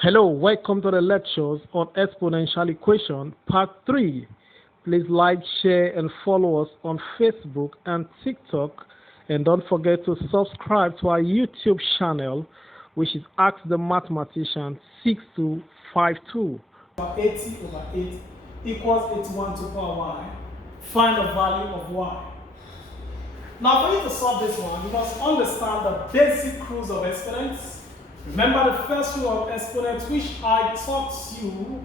Hello, welcome to the lectures on exponential equation part 3. Please like, share and follow us on Facebook and TikTok, and don't forget to subscribe to our YouTube channel, which is Ask the Mathematician 6252. 80 over 8 equals 81 to power y. Find the value of y. Now for you to solve this one, you must understand the basic rules of exponents. Remember the first rule of exponents which I taught you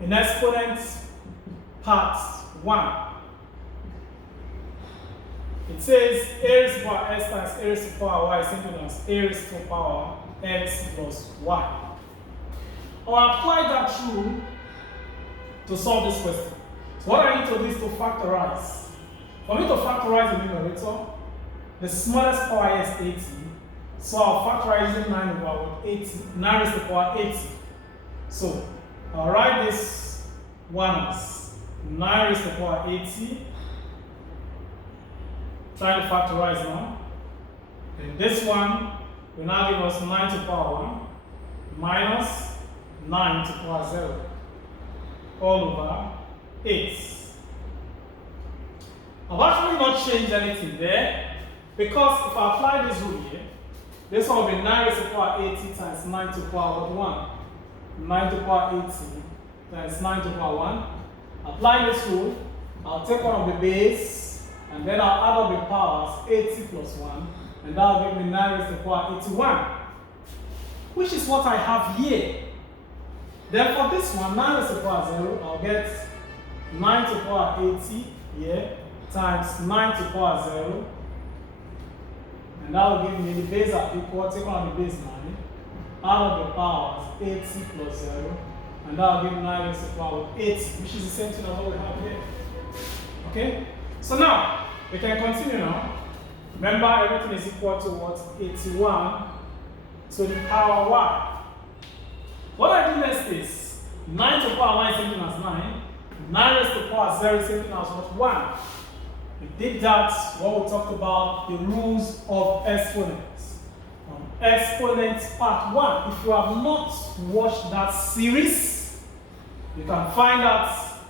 in exponents part 1. It says a raised to the power x times a raised to the power y is equal to a raised to the power x plus y. I'll apply that rule to solve this question. So what I need to do is to factorize. For me to factorize the numerator, the smallest power here is 80. So I'll factorize 9 over 80, 9 raised to the power 80. So I'll write this one as 9 raised to the power 80. Try to factorize now. And this one will now give us 9 to the power 1 minus 9 to the power 0 all over 8. I've actually not changed anything there, because if I apply this rule here, this one will be 9 raised to the power 80 times 9 to the power 1. 9 to the power 80 times 9 to the power 1. Applying this rule, I'll take one of the base, and then I'll add up the powers 80 plus 1, and that will give me 9 raised to the power 81, which is what I have here. Then for this one, 9 raised to the power 0, I'll get 9 to the power 80 here times 9 to the power 0. And that will give me the base are equal, take on the base 9, out of the powers 80 plus 0, and that will give me 9 raised to the power 80, which is the same thing as what we have here. Okay? So now, we can continue now. Remember, everything is equal to what? 81 to the power y. What I do next is, 9 to the power 1 is same thing as 9, 9 raised to the power 0 is same thing as what? 1. We did that when we talked about the rules of exponents. On exponents part 1. If you have not watched that series, you can find that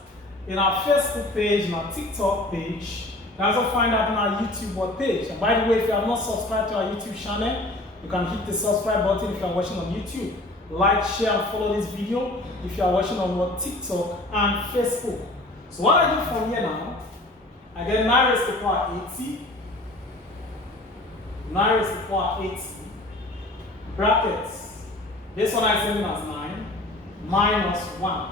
in our Facebook page, in our TikTok page. You can also find that in our YouTube page. And by the way, if you have not subscribed to our YouTube channel, you can hit the subscribe button if you are watching on YouTube. Like, share, and follow this video if you are watching on TikTok and Facebook. So what I do from here now, I get 9 raised to the power 80, 9 raised to the power 80, brackets, this one I send as 9, minus 1.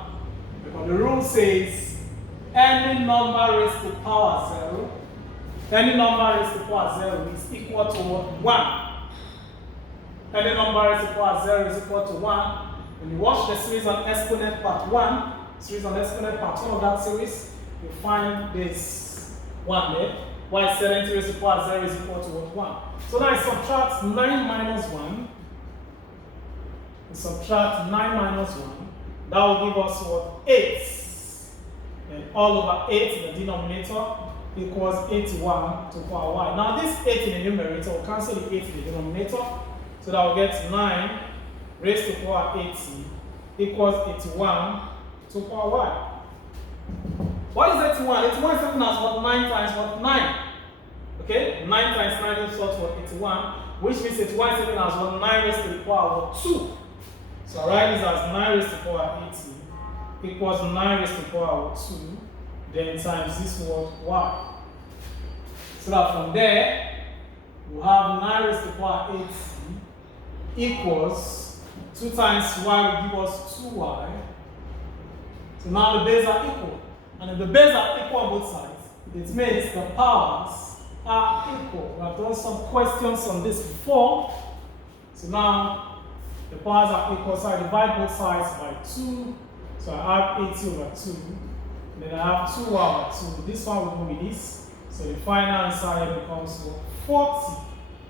Because the rule says, any number raised to the power 0, any number raised to the power 0 is equal to what? 1. Any number raised to the power 0 is equal to 1. When you watch the series on exponent part 1, series on exponent part 1 of that series, you find this 1 there, while 70 raised to the power 0 is equal to what? 1. So now I subtract 9 minus 1. We subtract 9 minus 1. That will give us what? 8. And all over 8 in the denominator equals 81 to the power y. Now this 8 in the numerator will cancel the 8 in the denominator. So that will get 9 raised to the power 80 equals 81 to the power y. What is 81? 81 is something as what? 9 times what? 9. Okay? 9 times 9 is what? 81. Which means 81 is something as what? 9 raised to the power what? 2. So I write this as 9 raised to the power 80 equals 9 raised to the power 2. Then times this word y. So that from there, we have 9 raised to the power 80 equals 2 times y will give us 2y. So now the bases are equal. And if the bases are equal on both sides, it means the powers are equal. We have done some questions on this before. So now the powers are equal. So I divide both sides by 2. So I have 80 over 2. And then I have 2 over 2. This one will go with this. So the final answer here becomes 40.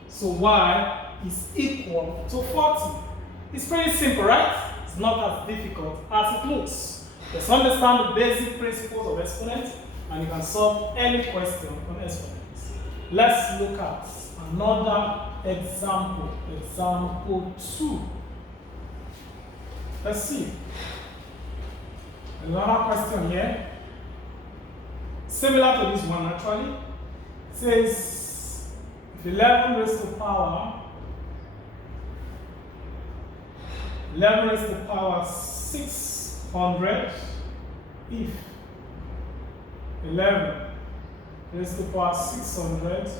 So y is equal to 40. It's pretty simple, right? It's not as difficult as it looks. Just understand the basic principles of exponents, and you can solve any question on exponents. Let's look at another example. Example 2. Let's see. Another question here. Similar to this one actually. It says if 11 raised to power 600 if 11 raised to power 600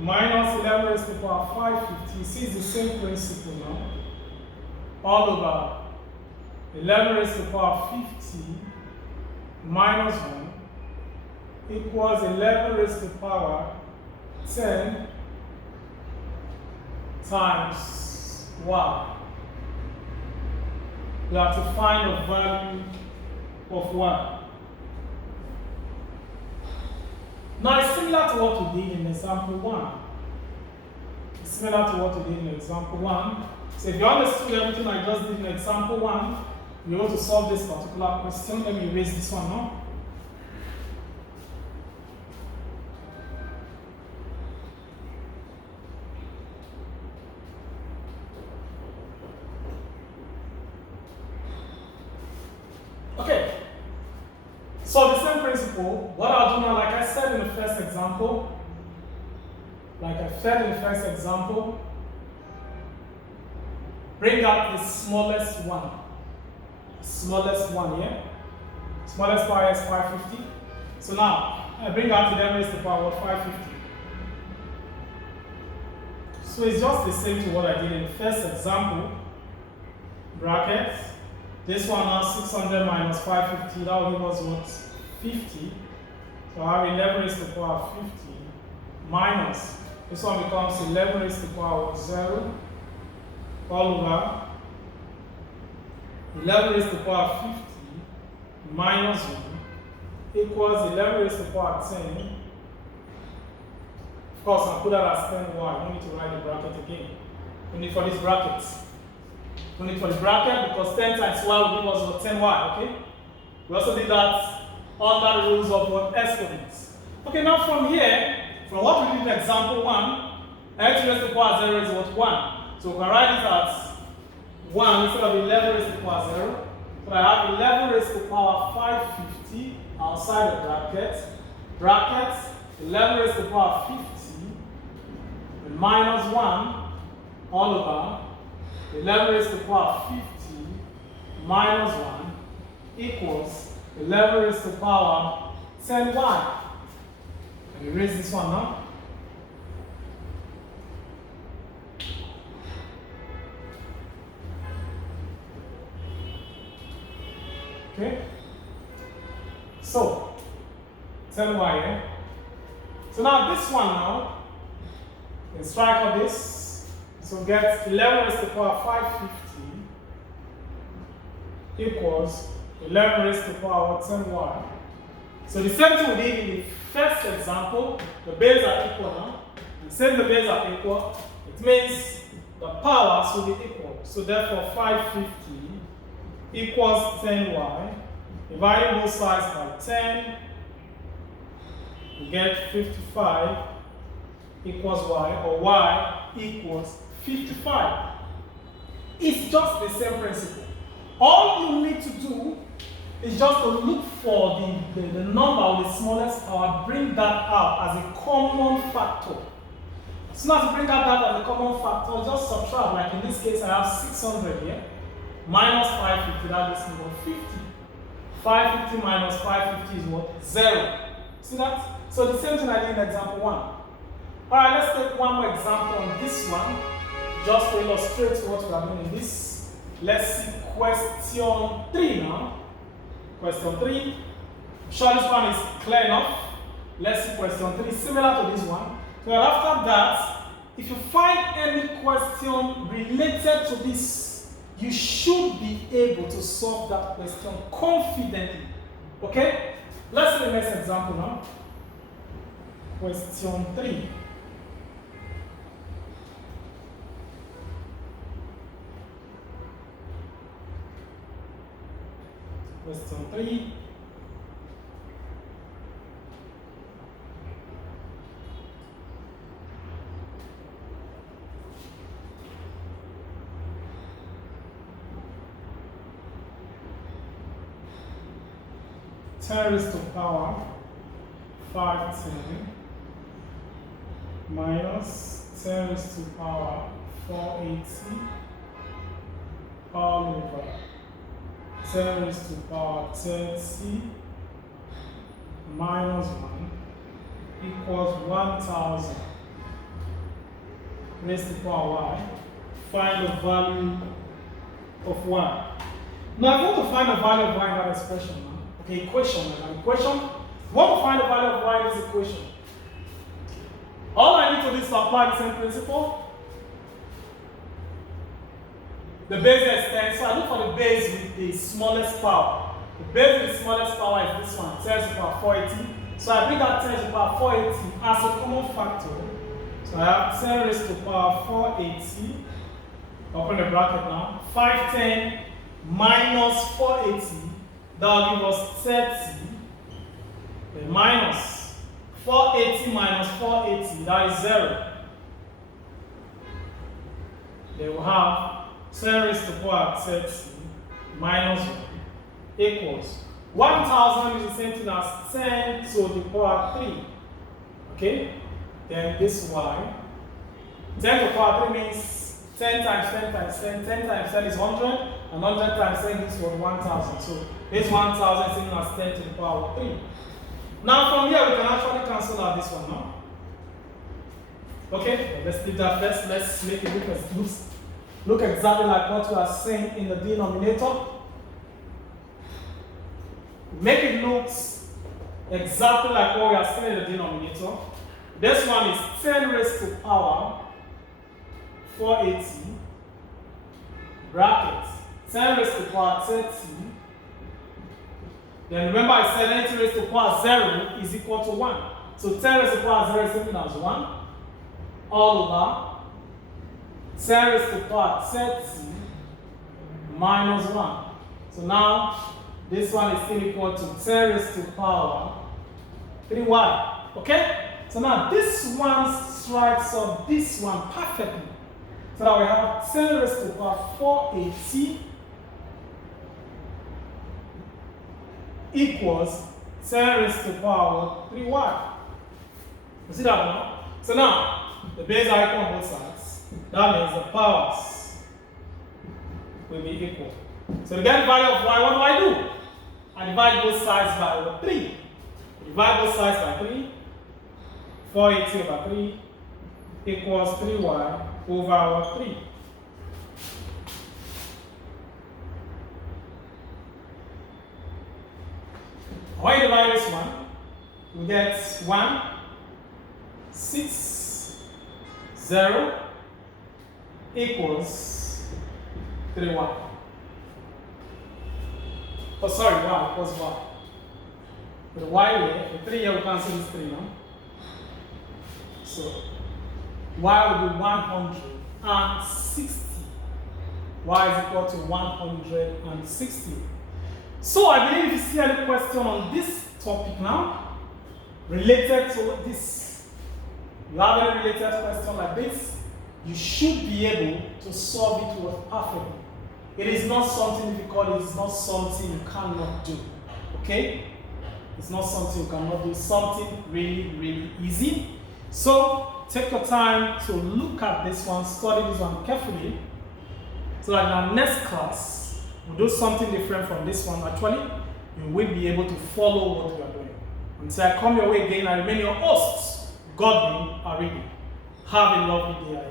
minus 11 raised to power 550. You see, it's the same principle now. All over 11 raised to power 50 minus 1 equals 11 raised to power 10 times y. We have to find the value of y. Now it's similar to what we did in example 1. It's similar to what we did in example 1. So if you understood everything I just did in example 1, you want to solve this particular question. Let me erase this one now. Okay. So the same principle, what I'll do now, like I said in the first example, bring out the smallest one. The smallest one here. Smallest power is 550. So now, I bring out 11 raised to the power of 550. So it's just the same to what I did in the first example. Bracket. This one now 600 minus 550, that will give us what? 50. So I have 11 raised to the power of 50 minus, this one becomes 11 raised to the power of 0 all over 11 raised to the power of 50 minus 1 equals 11 raised to the power of 10. Of course, I'll put that as 10y. No need to write the bracket again. No need for this bracket. No need for the bracket because 10 times y will give us what? 10y, okay? We also did that under the rules of what? Exponents. Okay, now from here, from what we did in example 1, x raised to the power 0 is what? 1. So we can write it as 1 instead of 11 raised to the power 0. So I have 11 raised to the power 550 outside the bracket. Bracket 11 raised to the power 50 minus 1 all over 11 raised to the power 50 minus 1 equals 11 raised to the power 10y. Let me erase this one now. Okay. So 10y, eh? So now this one now, we strike out this. So get 11 raised to the power 550 equals 11 raised to the power 10y. So the same thing we did in the first example, the bases are equal now. And since the bases are equal, it means the powers will be equal. So therefore 550 equals 10y. Dividing both sides by 10, we get 55 equals y, or y equals 55. It's just the same principle. All you need to do is just to look for the number with the smallest power, bring that out as a common factor. As soon as you bring out that as a common factor, just subtract. Like in this case, I have 600 here, minus 550, that gives me what? 50. 550 minus 550 is what? 0. See that? So the same thing I did in example 1. Alright, let's take one more example on this one, just to illustrate what we are doing in this. Let's see question 3 now. Question 3. I'm sure this one is clear enough. Let's see question 3, similar to this one. So after that, if you find any question related to this, you should be able to solve that question confidently. Okay? Let's see the next example now. Question 3. Question 3. 10 raised to the power 510 minus 10 raised to the power 480 all over 10 raised to the power 30 minus 1 equals 1000 raised to the power y. Find the value of y. Now, if you want to find the value of y in that expression, okay, equation. You want to find the value of y in this equation. All I need to do is to apply the same principle. The base is 10, so I look for the base with the smallest power. The base with the smallest power is this one, 10 to the power 480. So I bring out 10 to the power 480 as a common factor. So I have 10 raised to the power 480. Open the bracket now. 510 minus 480. That will give us 30. Then minus 480 minus 480. That is 0. Then we'll have 10 raised to the power 30 minus 1 equals 1000 is the same thing as 10 to the power 3. Okay? Then this y. 10 to the power 3 means 10 times 10 times 10. 10 times 10 is 100. And 100 times 10 is 1000. So this 1000 is same as 10 to the power 3. Now from here we can actually cancel out this one now. Okay? Let's leave that first. Let's make it look exactly like what we are saying in the denominator. Make it look exactly like what we are saying in the denominator. This one is 10 raised to power 480 bracket 10 raised to power 30. Then remember I said anything raised to power 0 is equal to 1. So 10 raised to power 0 is something as 1 all over 10 raised to power 30 minus 1. So now this one is still equal to 10 raised to power 3y. Okay? So now this one strikes on this one perfectly. So now we have 10 raised to the power 480 equals 10 raised to the power 3y. You see that now? So now the base are equal on both sides. That means the powers will be equal. So to get the value of y, what do I do? I divide both sides by 3. Divide both sides by 3. 480 over 3 equals 3y over 3. When you divide this one, we get 1, 6, 0 equals 3y. Oh, sorry, y equals y. The y here, the 3 here, we cancel this 3 now. So y will be 160. Y is equal to 160. So I believe if you see any question on this topic now, related to this, you have any related question like this, you should be able to solve it perfectly. It is not something difficult, it is not something you cannot do. Okay? It's not something you cannot do, it's something really, really easy. So take your time to look at this one, study this one carefully, so that in our next class, we'll do something different from this one. Actually, you will be able to follow what we are doing. Until I come your way again, I remain your host, Godwin Aridi. Have a lovely day.